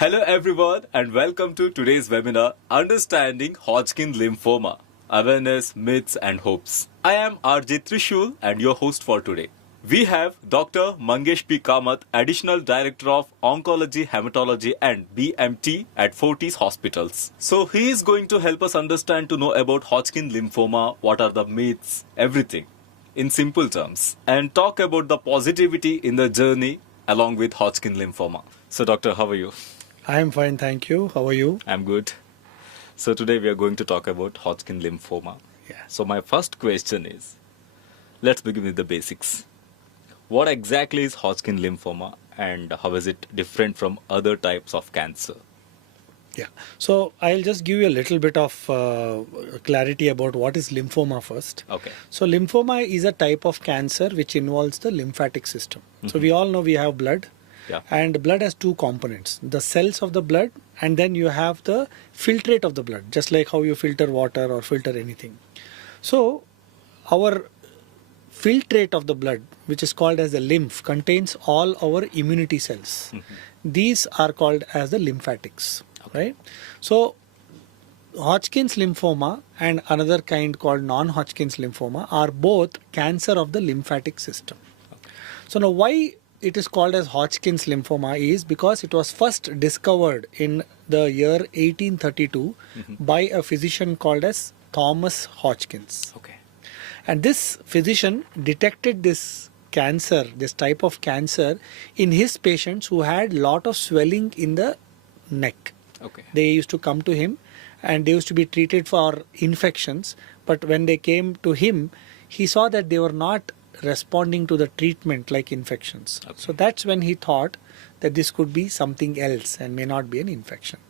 Hello everyone and welcome to today's webinar Understanding Hodgkin Lymphoma Awareness, Myths and Hopes. I am RJ Trishul and your host for today. We have Dr. Mangesh P. Kamath, Additional Director of Oncology, Hematology and BMT at Fortis Hospitals. So he is going to help us understand to know about Hodgkin lymphoma, what are the myths, everything in simple terms, and talk about the positivity in the journey along with Hodgkin lymphoma. So doctor, how are you? I am fine, thank you. How are you? I'm good. So today we are going to talk about Hodgkin lymphoma. Yeah. So my first question is, let's begin with the basics. What exactly is Hodgkin lymphoma and how is it different from other types of cancer? Yeah. So I'll just give you a little bit of clarity about what is lymphoma first. Okay. So lymphoma is a type of cancer which involves the lymphatic system. So we all know we have blood. Yeah. And blood has two components, the cells of the blood and then you have the filtrate of the blood, just like how you filter water or filter anything. So our filtrate of the blood, which is called as the lymph, contains all our immunity cells. These are called as the lymphatics, right? So Hodgkin's lymphoma and another kind called non-Hodgkin's lymphoma are both cancer of the lymphatic system. So now why it is called as Hodgkin's lymphoma is because it was first discovered in the year 1832 by a physician called as Thomas Hodgkins. Okay. And this physician detected this cancer, this type of cancer in his patients who had lot of swelling in the neck. Okay. They used to come to him and they used to be treated for infections, but when they came to him, he saw that they were not responding to the treatment like infections. Okay. So that's when he thought that this could be something else and may not be an infection.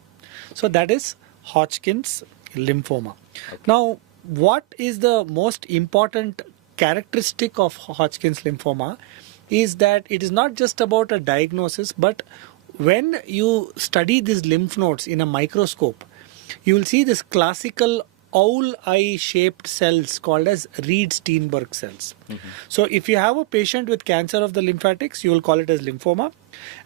So that is Hodgkin's lymphoma. Okay. Now, what is the most important characteristic of Hodgkin's lymphoma is that it is not just about a diagnosis, but when you study these lymph nodes in a microscope, you will see this classical owl eye shaped cells called as Reed-Steinberg cells. So if you have a patient with cancer of the lymphatics, you will call it as lymphoma.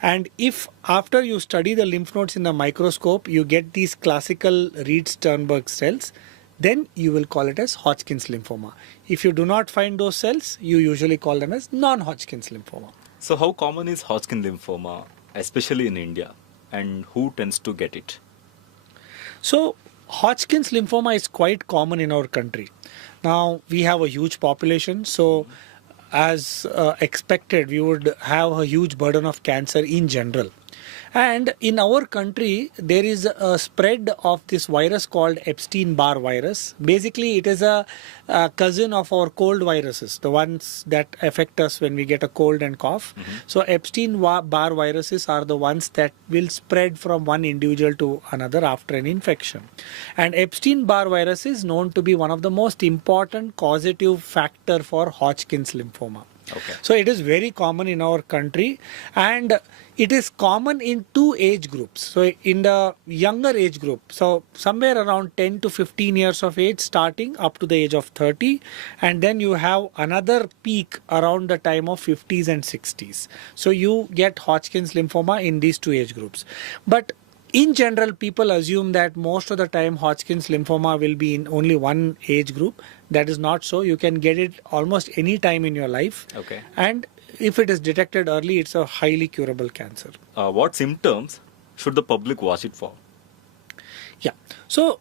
And if after you study the lymph nodes in the microscope, you get these classical Reed-Steinberg cells, then you will call it as Hodgkin's lymphoma. If you do not find those cells, you usually call them as non-Hodgkin's lymphoma. So how common is Hodgkin lymphoma, especially in India, and who tends to get it? So Hodgkin's lymphoma is quite common in our country. Now we have a huge population, so as expected, we would have a huge burden of cancer in general. And in our country, there is a spread of this virus called Epstein-Barr virus. Basically, it is a cousin of our cold viruses, the ones that affect us when we get a cold and cough. So Epstein-Barr viruses are the ones that will spread from one individual to another after an infection. And Epstein-Barr virus is known to be one of the most important causative factor for Hodgkin's lymphoma. Okay. So it is very common in our country and it is common in two age groups. So in the younger age group, so somewhere around 10 to 15 years of age starting up to the age of 30, and then you have another peak around the time of 50s and 60s. So you get Hodgkin's lymphoma in these two age groups. But in general, people assume that most of the time Hodgkin's lymphoma will be in only one age group. That is not so. You can get it almost any time in your life. Okay. And if it is detected early, it's a highly curable cancer. What symptoms should the public watch it for? Yeah. So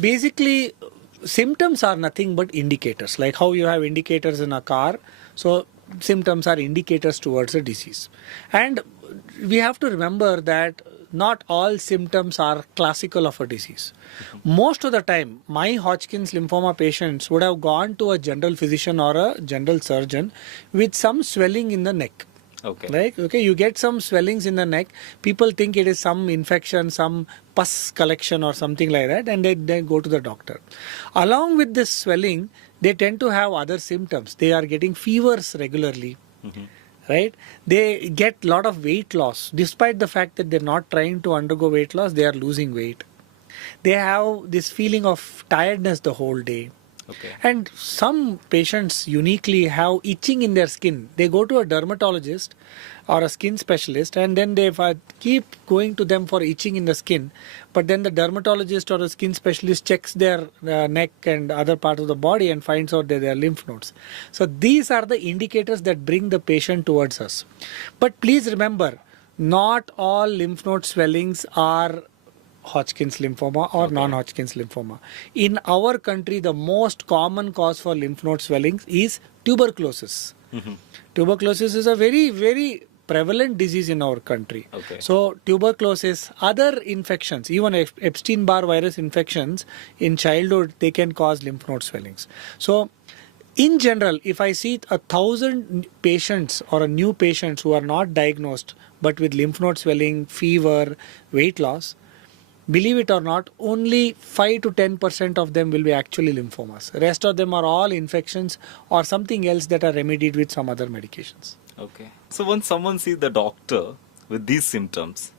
basically, symptoms are nothing but indicators. Like how you have indicators in a car. So symptoms are indicators towards a disease. And we have to remember that not all symptoms are classical of a disease. Most of the time, my Hodgkin's lymphoma patients would have gone to a general physician or a general surgeon with some swelling in the neck. Okay. Right? Okay, you get some swellings in the neck. People think it is some infection, some pus collection or something like that, and they go to the doctor. Along with this swelling, they tend to have other symptoms. They are getting fevers regularly. Right? They get a lot of weight loss. Despite the fact that they're not trying to undergo weight loss, they are losing weight. They have this feeling of tiredness the whole day. Okay. And some patients uniquely have itching in their skin. They go to a dermatologist or a skin specialist, and then they keep going to them for itching in the skin. But then the dermatologist or the skin specialist checks their neck and other part of the body and finds out that they are lymph nodes. So these are the indicators that bring the patient towards us. But please remember, not all lymph node swellings are Hodgkin's lymphoma or non-Hodgkin's lymphoma. In our country, the most common cause for lymph node swellings is tuberculosis. Tuberculosis is a very, very prevalent disease in our country. Okay. So tuberculosis, other infections, even Epstein-Barr virus infections in childhood, they can cause lymph node swellings. So in general, if I see 1,000 patients or new patients who are not diagnosed but with lymph node swelling, fever, weight loss, believe it or not, only 5 to 10% of them will be actually lymphomas. Rest of them are all infections or something else that are remedied with some other medications. Okay. So when someone sees the doctor with these symptoms,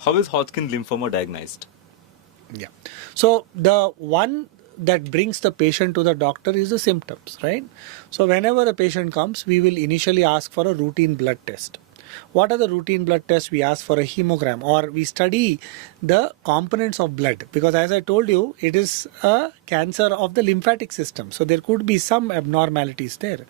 how is Hodgkin lymphoma diagnosed? Yeah. So the one that brings the patient to the doctor is the symptoms, right? So whenever a patient comes, we will initially ask for a routine blood test. What are the routine blood tests? We ask for a hemogram, or we study the components of blood, because as I told you, it is a cancer of the lymphatic system. So there could be some abnormalities there.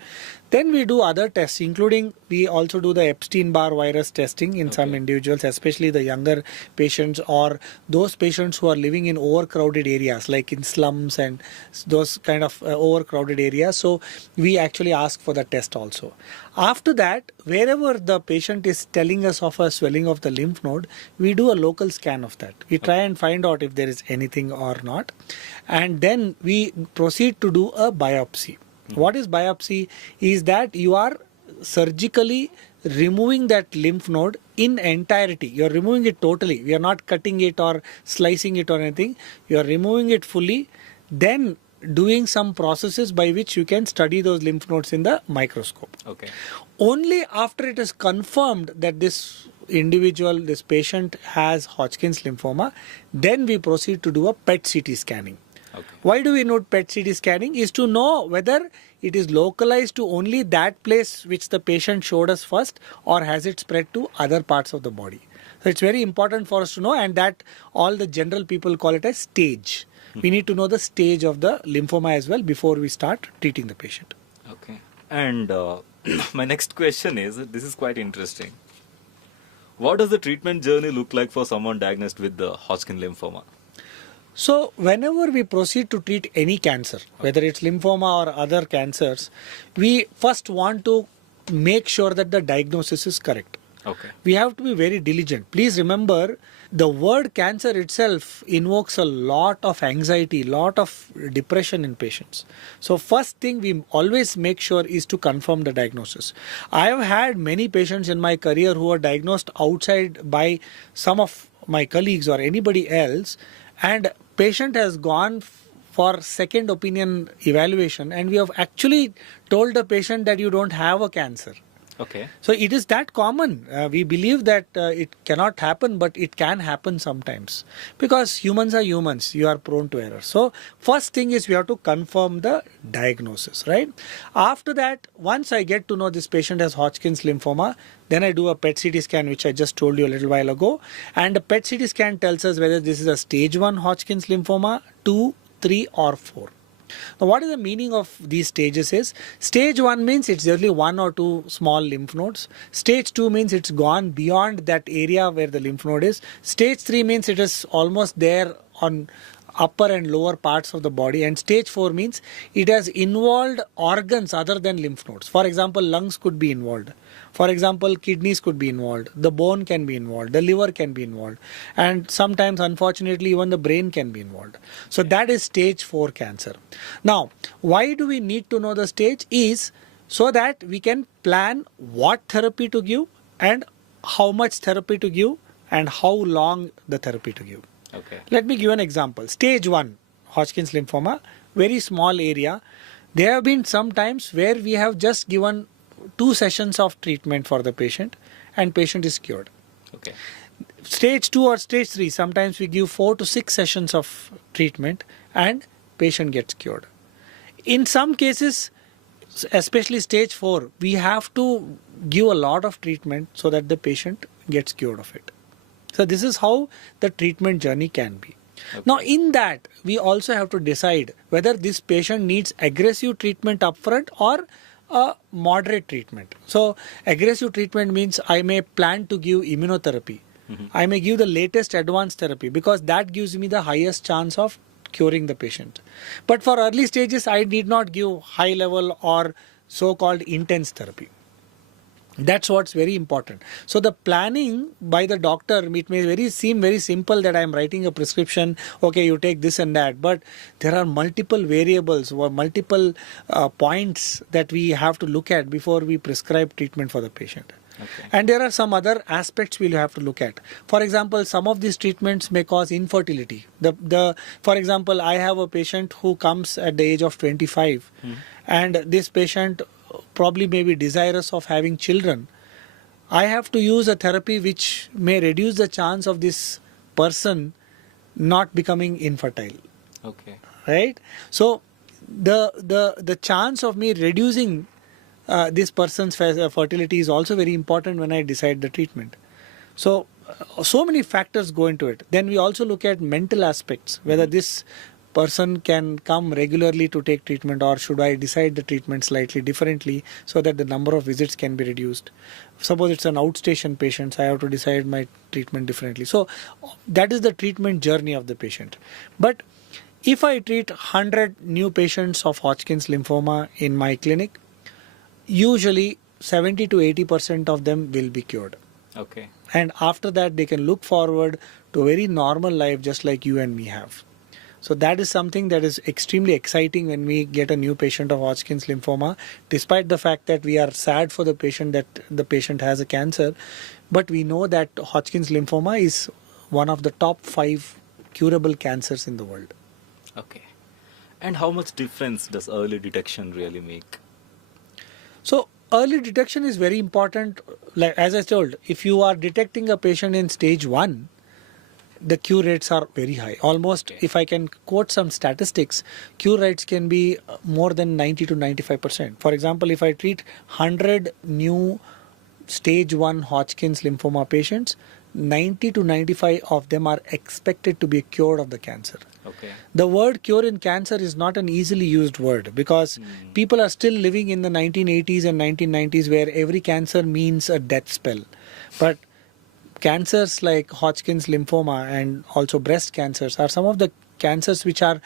Then we do other tests, including we also do the Epstein-Barr virus testing in some individuals, especially the younger patients or those patients who are living in overcrowded areas like in slums and those kind of overcrowded areas. So we actually ask for the test also. After that, wherever the patient is telling us of a swelling of the lymph node, we do a local scan of that. We try and find out if there is anything or not. And then we proceed to do a biopsy. What is biopsy? Is that you are surgically removing that lymph node in entirety. You are removing it totally. We are not cutting it or slicing it or anything. You are removing it fully. Then doing some processes by which you can study those lymph nodes in the microscope. Okay. Only after it is confirmed that this individual, this patient has Hodgkin's lymphoma, then we proceed to do a PET-CT scanning. Okay. Why do we note PET-CT scanning? Is to know whether it is localized to only that place which the patient showed us first, or has it spread to other parts of the body. So it's very important for us to know, and that all the general people call it a stage. We need to know the stage of the lymphoma as well before we start treating the patient. Okay. And my next question is, this is quite interesting. What does the treatment journey look like for someone diagnosed with the Hodgkin lymphoma? So whenever we proceed to treat any cancer, whether it's lymphoma or other cancers, we first want to make sure that the diagnosis is correct. Okay. We have to be very diligent. Please remember, the word cancer itself invokes a lot of anxiety, lot of depression in patients. So first thing we always make sure is to confirm the diagnosis. I have had many patients in my career who are diagnosed outside by some of my colleagues or anybody else, and patient has gone for second opinion evaluation, and we have actually told the patient that you don't have a cancer. Okay. So it is that common. We believe that it cannot happen, but it can happen sometimes, because humans are humans. You are prone to error. So first thing is we have to confirm the diagnosis, right? After that, once I get to know this patient has Hodgkin's lymphoma, then I do a PET-CT scan, which I just told you a little while ago. And the PET-CT scan tells us whether this is a stage 1 Hodgkin's lymphoma, 2, 3 or 4. Now, what is the meaning of these stages is, stage 1 means it's only 1 or 2 small lymph nodes. Stage 2 means it's gone beyond that area where the lymph node is. Stage 3 means it is almost there on upper and lower parts of the body. And stage 4 means it has involved organs other than lymph nodes. For example, lungs could be involved. For example, kidneys could be involved. The bone can be involved. The liver can be involved. And sometimes, unfortunately, even the brain can be involved. So that is stage 4 cancer. Now, why do we need to know the stage? Is so that we can plan what therapy to give and how much therapy to give and how long the therapy to give. Okay. Let me give an example. Stage 1, Hodgkin's lymphoma, very small area. There have been some times where we have just given 2 sessions of treatment for the patient and patient is cured. Okay. Stage 2 or stage 3, sometimes we give 4 to 6 sessions of treatment and patient gets cured. In some cases, especially stage 4, we have to give a lot of treatment so that the patient gets cured of it. So this is how the treatment journey can be. Okay. Now in that, we also have to decide whether this patient needs aggressive treatment upfront or a moderate treatment. So aggressive treatment means I may plan to give immunotherapy. I may give the latest advanced therapy because that gives me the highest chance of curing the patient. But for early stages, I need not give high level or so-called intense therapy. That's what's very important. So the planning by the doctor, it may seem very simple that I'm writing a prescription, okay, you take this and that, but there are multiple variables or multiple points that we have to look at before we prescribe treatment for the patient. Okay. And there are some other aspects we'll have to look at. For example, some of these treatments may cause infertility. For example, I have a patient who comes at the age of 25 and this patient probably may be desirous of having children. I have to use a therapy which may reduce the chance of this person not becoming infertile. Okay. Right? So the chance of me reducing this person's fertility is also very important when I decide the treatment. So many factors go into it. Then we also look at mental aspects, whether this person can come regularly to take treatment or should I decide the treatment slightly differently so that the number of visits can be reduced. Suppose it's an outstation patient, so I have to decide my treatment differently. So that is the treatment journey of the patient. But if I treat 100 new patients of Hodgkin's lymphoma in my clinic, usually 70 to 80% of them will be cured. Okay. And after that, they can look forward to a very normal life just like you and me have. So that is something that is extremely exciting when we get a new patient of Hodgkin's lymphoma, despite the fact that we are sad for the patient that the patient has a cancer. But we know that Hodgkin's lymphoma is one of the top 5 curable cancers in the world. Okay. And how much difference does early detection really make? So early detection is very important. Like as I told, if you are detecting a patient in stage 1, the cure rates are very high. Almost, if I can quote some statistics, cure rates can be more than 90 to 95%. For example, if I treat 100 new stage 1 Hodgkin's lymphoma patients, 90 to 95 of them are expected to be cured of the cancer. Okay. The word cure in cancer is not an easily used word because people are still living in the 1980s and 1990s where every cancer means a death spell. But cancers like Hodgkin's lymphoma and also breast cancers are some of the cancers which are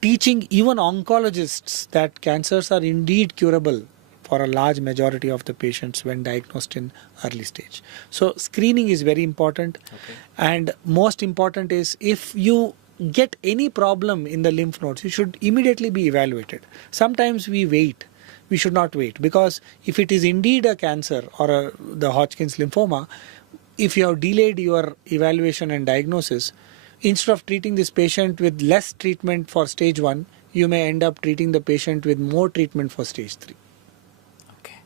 teaching even oncologists that cancers are indeed curable for a large majority of the patients when diagnosed in early stage. So screening is very important. Okay. And most important is if you get any problem in the lymph nodes, you should immediately be evaluated. Sometimes we wait. We should not wait because if it is indeed a cancer or the Hodgkin's lymphoma, if you have delayed your evaluation and diagnosis, instead of treating this patient with less treatment for stage 1, you may end up treating the patient with more treatment for stage 3. Okay.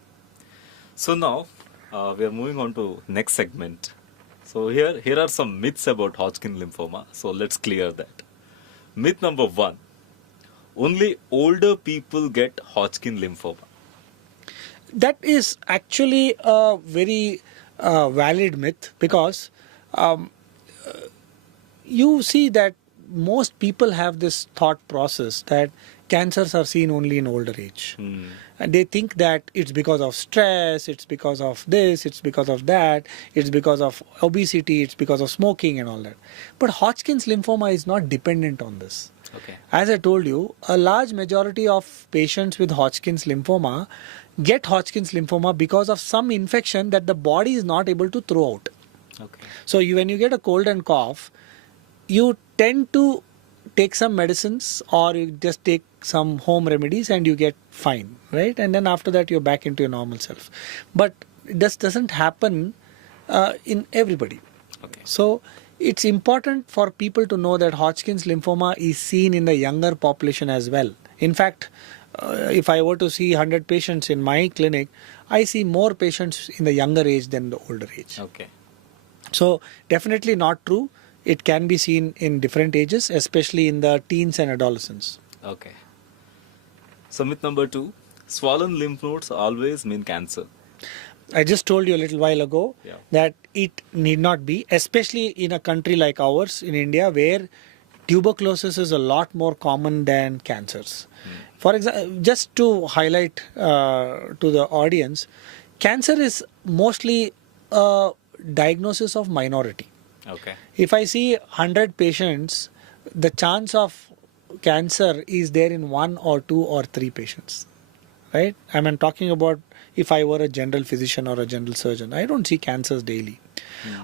So now we are moving on to next segment. So here are some myths about Hodgkin lymphoma. So let's clear that. Myth number 1. Only older people get Hodgkin lymphoma. That is actually a very valid myth because you see that most people have this thought process that cancers are seen only in older age. And they think that it's because of stress, it's because of this, it's because of that, it's because of obesity, it's because of smoking and all that. But Hodgkin's lymphoma is not dependent on this. Okay. As I told you, a large majority of patients with Hodgkin's lymphoma get Hodgkin's lymphoma because of some infection that the body is not able to throw out. Okay. So when you get a cold and cough, you tend to take some medicines or you just take some home remedies and you get fine, right? And then after that you're back into your normal self. But this doesn't happen in everybody. Okay. So it's important for people to know that Hodgkin's lymphoma is seen in the younger population as well. In fact, if I were to see 100 patients in my clinic, I see more patients in the younger age than the older age. Okay. So definitely not true. It can be seen in different ages, especially in the teens and adolescents. Okay. So myth number 2, swollen lymph nodes always mean cancer. I just told you a little while ago Yeah. that it need not be, especially in a country like ours, in India, where tuberculosis is a lot more common than cancers. For example, just to highlight to the audience, cancer is mostly a diagnosis of minority. Okay. If I see 100 patients, the chance of cancer is there in 1 or 2 or 3 patients, right? I mean, talking about if I were a general physician or a general surgeon, I don't see cancers daily.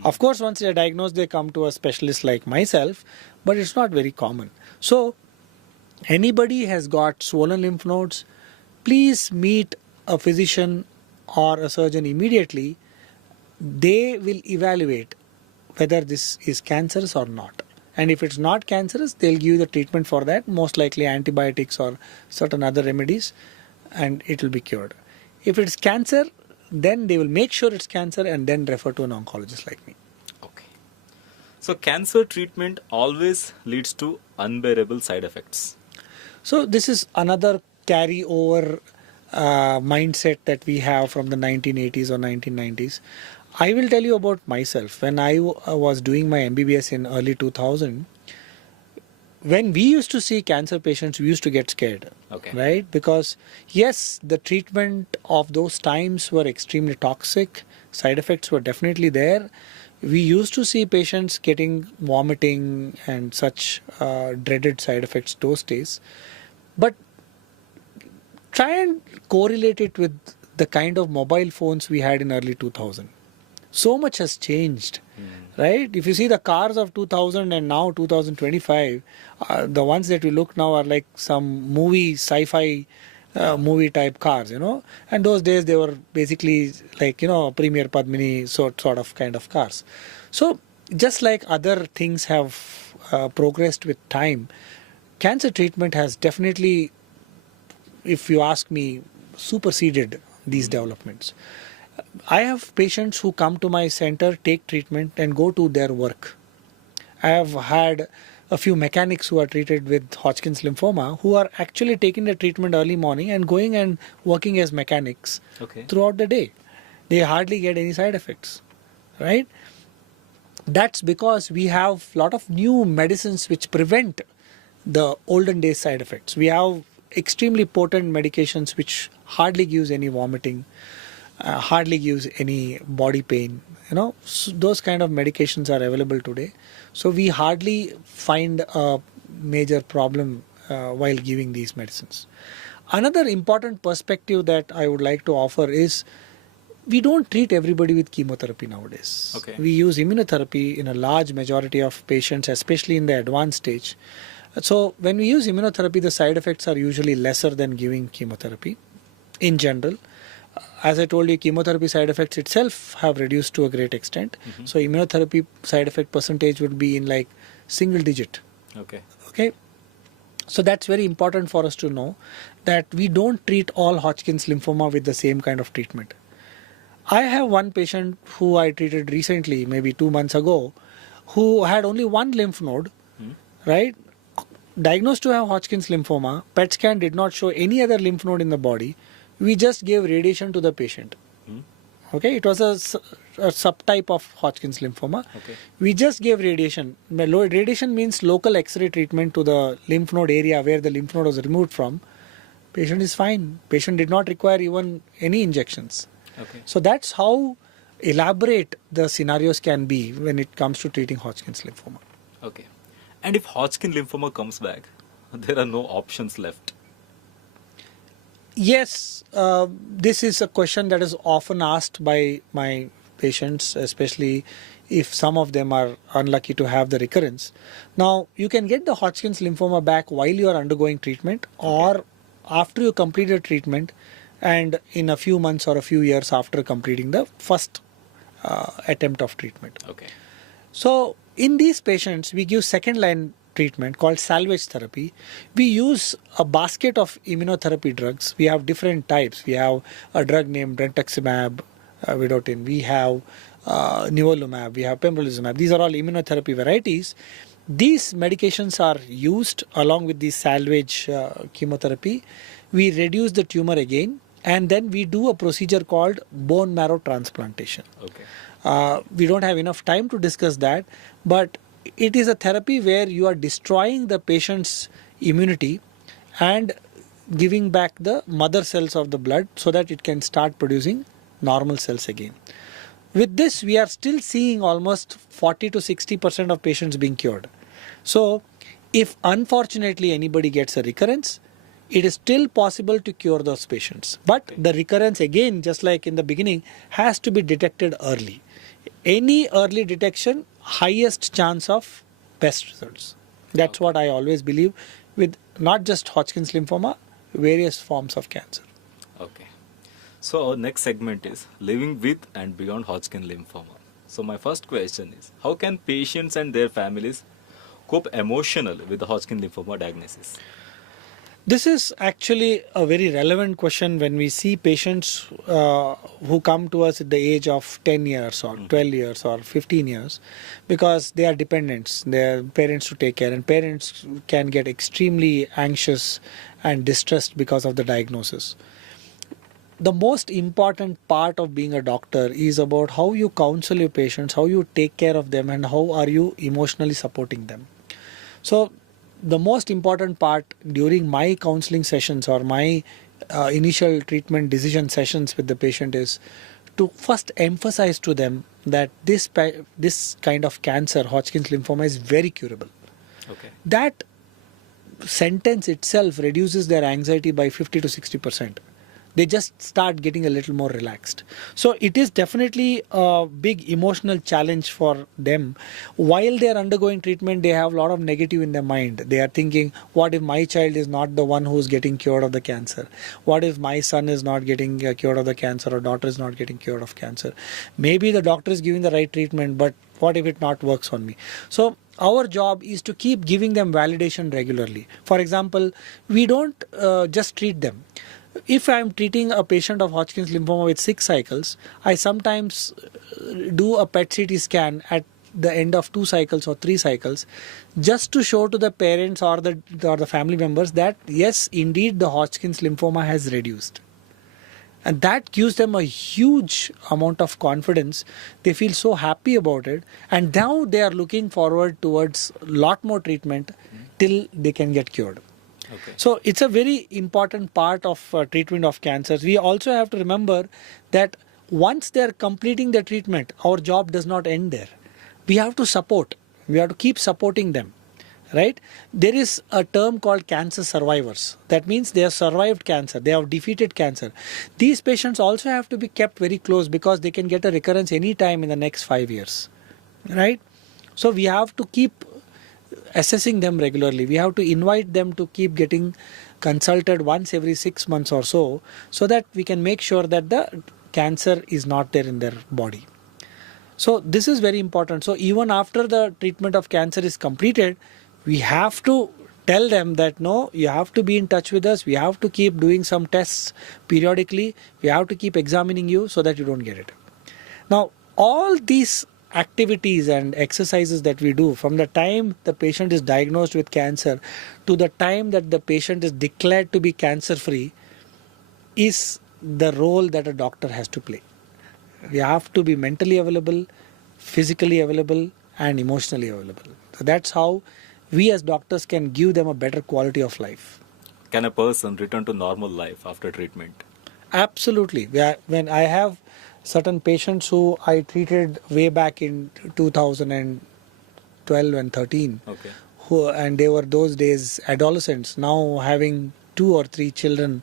Of course, once they're diagnosed, they come to a specialist like myself, but it's not very common. So, anybody has got swollen lymph nodes, please meet a physician or a surgeon immediately. They will evaluate whether this is cancerous or not. And if it's not cancerous, they'll give you the treatment for that, most likely antibiotics or certain other remedies, and it will be cured. If it's cancer, then they will make sure it's cancer and then refer to an oncologist like me. Okay. So cancer treatment always leads to unbearable side effects. So this is another carry-over mindset that we have from the 1980s or 1990s. I will tell you about myself. When I was doing my MBBS in early 2000, when we used to see cancer patients, we used to get scared, Okay. right? Because yes, the treatment of those times were extremely toxic. Side effects were definitely there. We used to see patients getting vomiting and such dreaded side effects those days. But try and correlate it with the kind of mobile phones we had in early 2000. So much has changed, right? If you see the cars of 2000 and now 2025, the ones that we look now are like some movie, sci-fi movie type cars, you know. And those days they were basically like, you know, Premier Padmini sort of kind of cars. So just like other things have progressed with time, cancer treatment has definitely, if you ask me, superseded these developments. I have patients who come to my center, take treatment and go to their work. I have had a few mechanics who are treated with Hodgkin's lymphoma who are actually taking the treatment early morning and going and working as mechanics throughout the day. They hardly get any side effects, right? That's because we have a lot of new medicines which prevent the olden days side effects. We have extremely potent medications which hardly gives any vomiting, hardly gives any body pain. You know, so those kind of medications are available today. So we hardly find a major problem while giving these medicines. Another important perspective that I would like to offer is we don't treat everybody with chemotherapy nowadays. Okay. We use immunotherapy in a large majority of patients, especially in the advanced stage. So when we use immunotherapy, the side effects are usually lesser than giving chemotherapy in general. As I told you, chemotherapy side effects itself have reduced to a great extent. So immunotherapy side effect percentage would be in like single digit. Okay. So that's very important for us to know that we don't treat all Hodgkin's lymphoma with the same kind of treatment. I have one patient who I treated recently, maybe 2 months ago, who had only one lymph node, right? Diagnosed to have Hodgkin's lymphoma. PET scan did not show any other lymph node in the body. We just gave radiation to the patient. Okay, it was a subtype of Hodgkin's lymphoma. We just gave radiation. Radiation means local X-ray treatment to the lymph node area where the lymph node was removed from. Patient is fine. Patient did not require even any injections. So that's how elaborate the scenarios can be when it comes to treating Hodgkin's lymphoma. Okay. And if Hodgkin lymphoma comes back, there are no options left. Yes, this is a question that is often asked by my patients, especially if some of them are unlucky to have the recurrence. Now, you can get the Hodgkin's lymphoma back while you are undergoing treatment or after you complete the treatment and in a few months or a few years after completing the first attempt of treatment. So, in these patients, we give second line treatment called salvage therapy. We use a basket of immunotherapy drugs. We have different types. We have a drug named brentuximab vedotin. We have nivolumab. We have pembrolizumab. These are all immunotherapy varieties. These medications are used along with the salvage chemotherapy. we reduce the tumor again, and then we do a procedure called bone marrow transplantation. Okay. We don't have enough time to discuss that, but it is a therapy where you are destroying the patient's immunity and giving back the mother cells of the blood so that it can start producing normal cells again. With this, we are still seeing almost 40 to 60% of patients being cured. So, if unfortunately anybody gets a recurrence, it is still possible to cure those patients. But the recurrence, again, just like in the beginning, has to be detected early. Any early detection, highest chance of best results. That's what I always believe with not just Hodgkin's lymphoma, various forms of cancer. Okay. So our next segment is living with and beyond Hodgkin lymphoma. So my first question is, how can patients and their families cope emotionally with the Hodgkin lymphoma diagnosis? This is actually a very relevant question when we see patients who come to us at the age of 10 years or 12 years or 15 years, because they are dependents, they are parents to take care, and parents can get extremely anxious and distressed because of the diagnosis. The most important part of being a doctor is about how you counsel your patients, how you take care of them, and how are you emotionally supporting them. So the most important part during my counseling sessions or my initial treatment decision sessions with the patient is to first emphasize to them that this kind of cancer, Hodgkin's lymphoma, is very curable. Okay. That sentence itself reduces their anxiety by 50 to 60%. They just start getting a little more relaxed. So it is definitely a big emotional challenge for them. While they are undergoing treatment, they have a lot of negative in their mind. They are thinking, what if my child is not the one who is getting cured of the cancer? What if my son is not getting cured of the cancer, or daughter is not getting cured of cancer? Maybe the doctor is giving the right treatment, but what if it not works on me? So our job is to keep giving them validation regularly. For example, we don't just treat them. If I am treating a patient of Hodgkin's lymphoma with 6 cycles, I sometimes do a PET CT scan at the end of 2 cycles or 3 cycles, just to show to the parents or the family members that yes, indeed the Hodgkin's lymphoma has reduced. And that gives them a huge amount of confidence. They feel so happy about it. And now they are looking forward towards a lot more treatment till they can get cured. Okay. So it's a very important part of treatment of cancers. We also have to remember that once they are completing the treatment, our job does not end there. We have to support. We have to keep supporting them. Right? There is a term called cancer survivors. That means they have survived cancer. They have defeated cancer. These patients also have to be kept very close because they can get a recurrence any time in the next 5 years. Right? So we have to keep assessing them regularly. We have to invite them to keep getting consulted once every 6 months or so that we can make sure that the cancer is not there in their body. So this is very important. So even after the treatment of cancer is completed, we have to tell them that no, you have to be in touch with us. We have to keep doing some tests periodically. We have to keep examining you so that you don't get it. Now, all these activities and exercises that we do from the time the patient is diagnosed with cancer to the time that the patient is declared to be cancer free is the role that a doctor has to play. We have to be mentally available, physically available, and emotionally available. So that's how we as doctors can give them a better quality of life. Can a person return to normal life after treatment? Absolutely. When I have certain patients who I treated way back in 2012 and 13, Okay. and they were those days adolescents, now having 2 or 3 children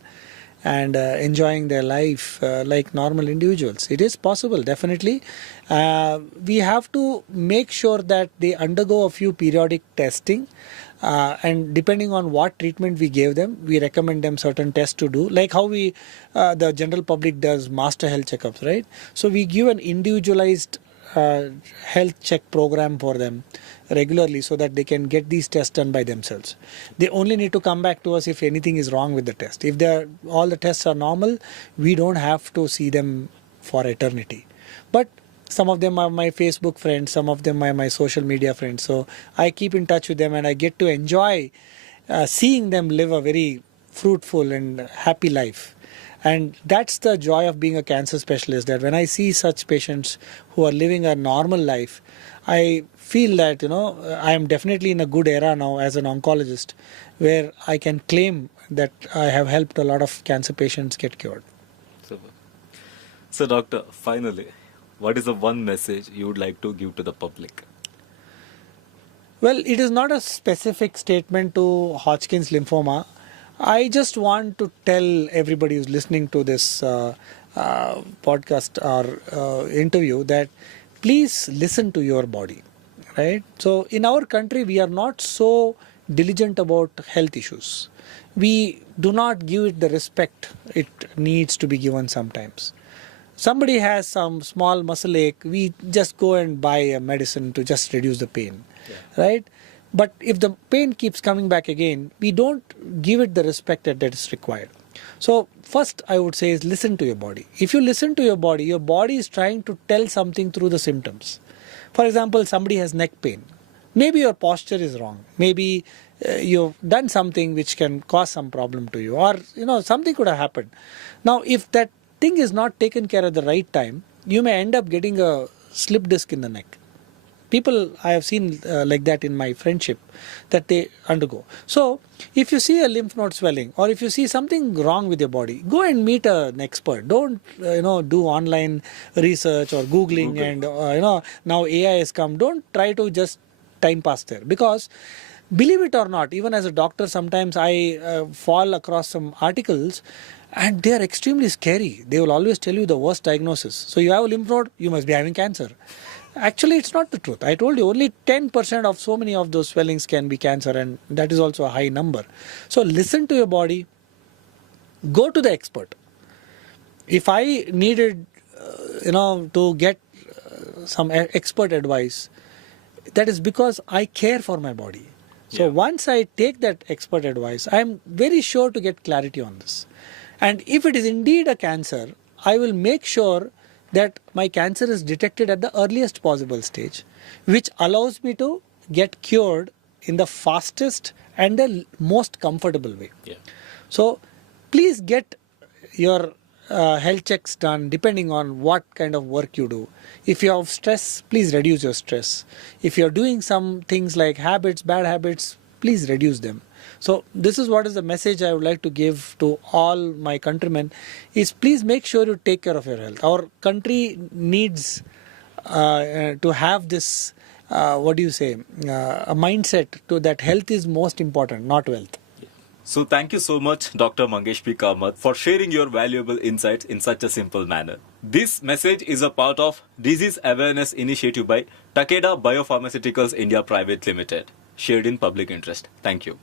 and enjoying their life like normal individuals. It is possible, definitely. We have to make sure that they undergo a few periodic testing, and depending on what treatment we gave them, we recommend them certain tests to do, like how the general public does master health checkups, right? So we give an individualized health check program for them regularly so that they can get these tests done by themselves. They only need to come back to us if anything is wrong with the test. If all the tests are normal, we don't have to see them for eternity. But some of them are my Facebook friends, some of them are my social media friends. So I keep in touch with them and I get to enjoy seeing them live a very fruitful and happy life. And that's the joy of being a cancer specialist, that when I see such patients who are living a normal life, I feel that, I am definitely in a good era now as an oncologist, where I can claim that I have helped a lot of cancer patients get cured. Super. So, doctor, finally, what is the one message you would like to give to the public? Well, it is not a specific statement to Hodgkin's lymphoma. I just want to tell everybody who's listening to this podcast or interview that please listen to your body, right? So in our country, we are not so diligent about health issues. We do not give it the respect it needs to be given sometimes. Somebody has some small muscle ache, we just go and buy a medicine to just reduce the pain, right? But if the pain keeps coming back again, we don't give it the respect that is required. So first I would say is listen to your body. If you listen to your body is trying to tell something through the symptoms. For example, somebody has neck pain. Maybe your posture is wrong. Maybe you've done something which can cause some problem to you, or something could have happened. Now if that thing is not taken care at the right time, you may end up getting a slip disc in the neck. People I have seen like that in my friendship, that they undergo. So if you see a lymph node swelling, or if you see something wrong with your body, go and meet an expert. Don't do online research or Googling. Google. And now AI has come. Don't try to just time pass there, because believe it or not, even as a doctor, sometimes I fall across some articles and they are extremely scary. They will always tell you the worst diagnosis. So you have a lymph node, you must be having cancer. Actually, it's not the truth. I told you only 10% of so many of those swellings can be cancer, and that is also a high number. So listen to your body, go to the expert. If I needed, to get some expert advice, that is because I care for my body. So once I take that expert advice, I am very sure to get clarity on this. And if it is indeed a cancer, I will make sure that my cancer is detected at the earliest possible stage, which allows me to get cured in the fastest and the most comfortable way. So please get your health checks done depending on what kind of work you do. If you have stress, please reduce your stress. If you're doing some things like bad habits, please reduce them. So this is what is the message I would like to give to all my countrymen, is please make sure you take care of your health. Our country needs to have this, a mindset to that health is most important, not wealth. So thank you so much, Dr. Mangesh P. Kamath, for sharing your valuable insights in such a simple manner. This message is a part of Disease Awareness Initiative by Takeda Biopharmaceuticals India Private Limited, shared in public interest. Thank you.